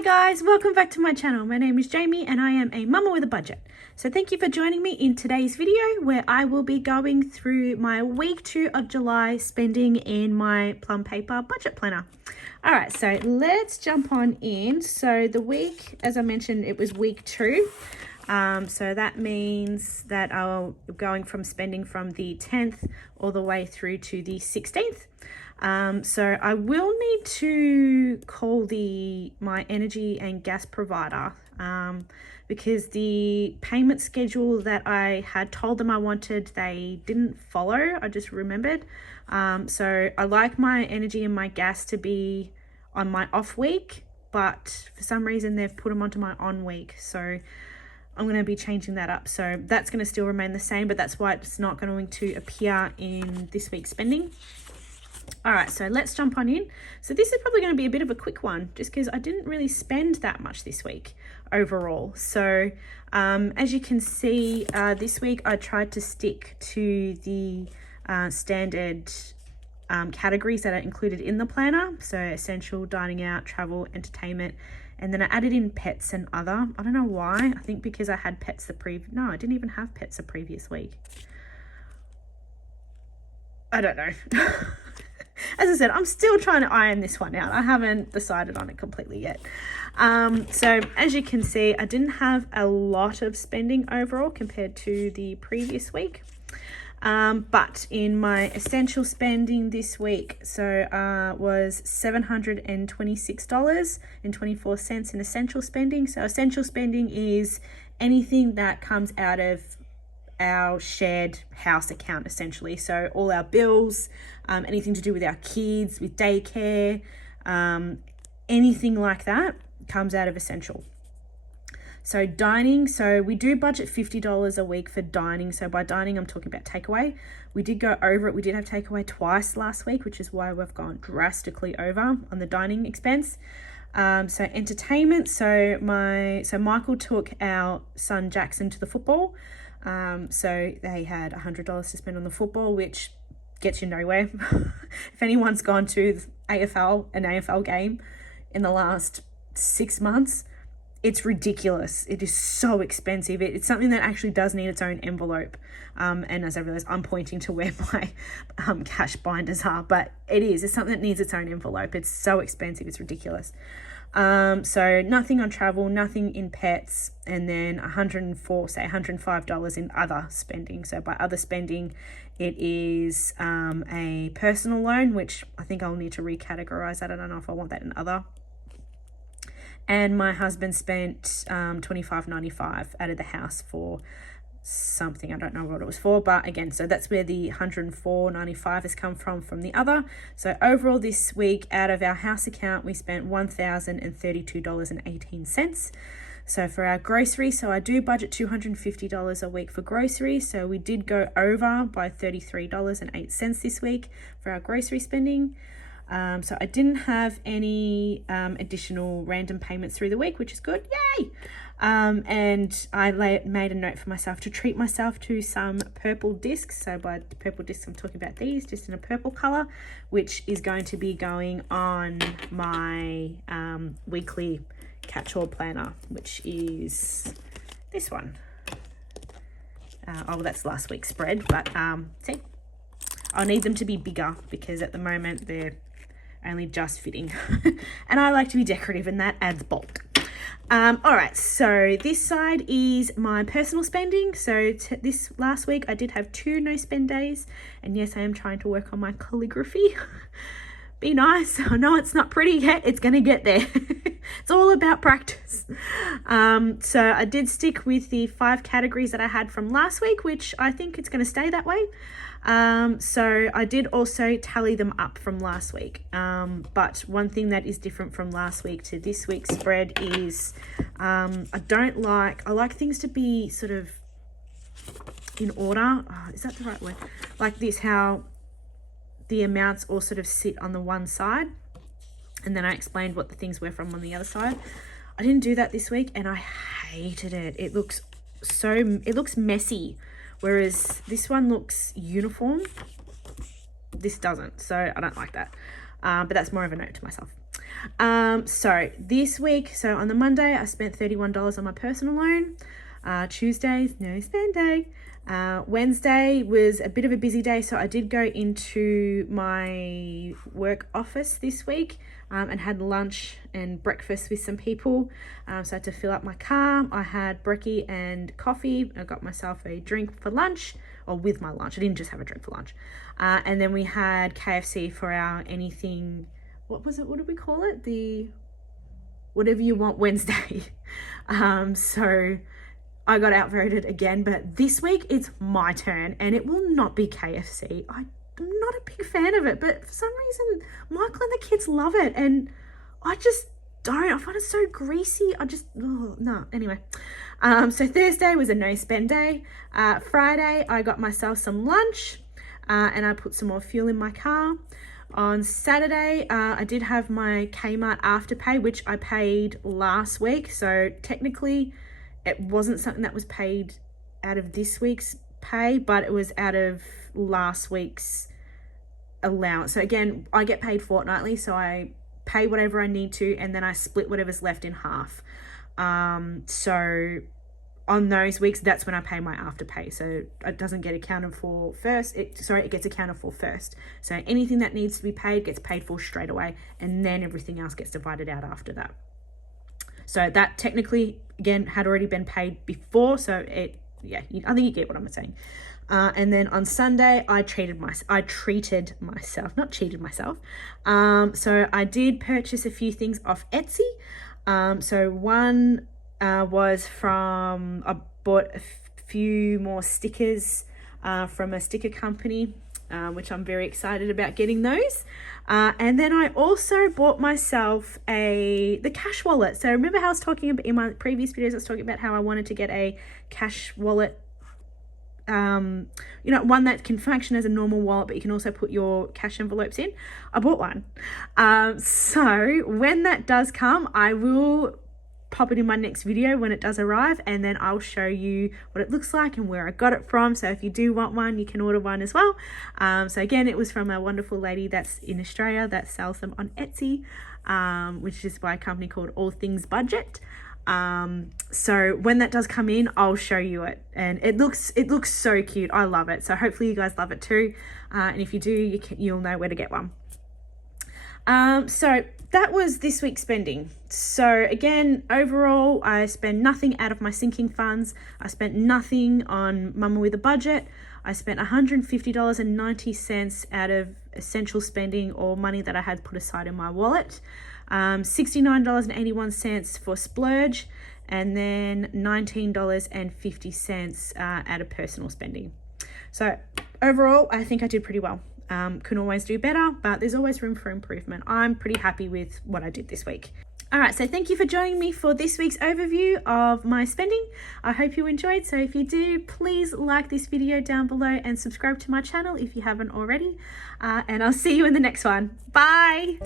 Hi guys, welcome back to my channel. My name is Jamie and I am a mama with a budget. So thank you for joining me in today's video where I will be going through my week 2 of July spending in my Plum Paper budget planner. All right, so let's jump on in. So the week, as I mentioned, it was week 2. So that means that I'm going from spending from the 10th all the way through to the 16th. So I will need to call my energy and gas provider because the payment schedule that I had told them I wanted, they didn't follow. I just remembered. So I like my energy and my gas to be on my off week, but for some reason they've put them onto my on week. So I'm going to be changing that up. So that's going to still remain the same, but that's why it's not going to appear in this week's spending. All right, so let's jump on in. So this is probably going to be a bit of a quick one just because I didn't really spend that much this week overall. So as you can see, this week I tried to stick to the standard categories that are included in the planner. So essential, dining out, travel, entertainment, and then I added in pets and other. I don't know why. I think because I had pets no, I didn't even have pets the previous week. I don't know. As I said, I'm still trying to iron this one out. I haven't decided on it completely yet. So as you can see, I didn't have a lot of spending overall compared to the previous week. But in my essential spending this week, so was $726.24 in essential spending. So essential spending is anything that comes out of our shared house account essentially. So all our bills, anything to do with our kids, with daycare, anything like that comes out of essential. So dining, so we do budget $50 a week for dining. So by dining, I'm talking about takeaway. We did go over it. We did have takeaway twice last week, which is why we've gone drastically over on the dining expense. So entertainment, so Michael took our son Jackson to the football. So they had $100 to spend on the football, which gets you nowhere. If anyone's gone to an AFL game in the last 6 months, it's ridiculous. It is so expensive. It's something that actually does need its own envelope. And as I realized, I'm pointing to where my cash binders are, but it's something that needs its own envelope. It's so expensive. It's ridiculous. So nothing on travel, nothing in pets, and then $105 in other spending. So by other spending, it is a personal loan, which I think I'll need to recategorize that. I don't know if I want that in other. And my husband spent $25.95 out of the house for something. I don't know what it was for, but again, so that's where the $104.95 has come from the other. So overall this week out of our house account, we spent $1,032.18. So for our groceries, so I do budget $250 a week for groceries. So we did go over by $33.08 this week for our grocery spending. So I didn't have any additional random payments through the week, which is good. Yay! And I made a note for myself to treat myself to some purple discs. So by purple discs, I'm talking about these, just in a purple color, which is going to be going on my weekly catch-all planner, which is this one. That's last week's spread, but see, I'll need them to be bigger because at the moment they're only just fitting. And I like to be decorative and that adds bulk. All right, so this side is my personal spending. So this last week I did have 2 no spend days, and yes, I am trying to work on my calligraphy. Be nice. I know it's not pretty yet. It's going to get there. It's all about practice. So I did stick with the 5 categories that I had from last week, which I think it's going to stay that way. So I did also tally them up from last week. But one thing that is different from last week to this week's spread is I like things to be sort of in order. Oh, is that the right word? Like this, how the amounts all sort of sit on the one side, and then I explained what the things were from on the other side. I didn't do that this week and I hated it. It looks messy, whereas this one looks uniform. This doesn't, so I don't like that. But that's more of a note to myself. So this week, so on the Monday, I spent $31 on my personal loan. Tuesday's no spend day. Wednesday was a bit of a busy day, so I did go into my work office this week and had lunch and breakfast with some people. So I had to fill up my car. I had brekkie and coffee. I got myself a drink for lunch, or with my lunch. I didn't just have a drink for lunch. And then we had KFC for our anything, what was it? What did we call it? The whatever you want Wednesday. So I got outvoted again, but this week it's my turn and it will not be KFC. I'm not a big fan of it, but for some reason Michael and the kids love it and I just don't. I find it so greasy. No. Anyway, so Thursday was a no spend day. Friday I got myself some lunch and I put some more fuel in my car. On Saturday, I did have my Kmart Afterpay, which I paid last week. So technically it wasn't something that was paid out of this week's pay, but it was out of last week's allowance. So again, I get paid fortnightly, so I pay whatever I need to, and then I split whatever's left in half. So on those weeks, that's when I pay my Afterpay. So it doesn't get accounted for first. It gets accounted for first. So anything that needs to be paid gets paid for straight away, and then everything else gets divided out after that. So that technically, again, had already been paid before. So I think you get what I'm saying. And then on Sunday, I treated myself, not cheated myself. So I did purchase a few things off Etsy. So one was I bought a few more stickers from a sticker company, which I'm very excited about getting those. And then I also bought myself the cash wallet. So remember how I was talking about in my previous videos, I was talking about how I wanted to get a cash wallet, one that can function as a normal wallet, but you can also put your cash envelopes in. I bought one. So when that does come, I will pop it in my next video when it does arrive, and then I'll show you what it looks like and where I got it from. So if you do want one, you can order one as well. So again, it was from a wonderful lady that's in Australia that sells them on Etsy, which is by a company called All Things Budget. So when that does come in, I'll show you it, and it looks so cute. I love it. So hopefully you guys love it too, and if you do, you'll know where to get one. So that was this week's spending. So again, overall, I spent nothing out of my sinking funds. I spent nothing on Mama with a Budget. I spent $150.90 out of essential spending or money that I had put aside in my wallet. $69.81 for splurge, and then $19.50 out of personal spending. So overall, I think I did pretty well. Can always do better, but there's always room for improvement. I'm pretty happy with what I did this week. All right, so thank you for joining me for this week's overview of my spending. I hope you enjoyed. So if you do, please like this video down below and subscribe to my channel if you haven't already. And I'll see you in the next one. Bye.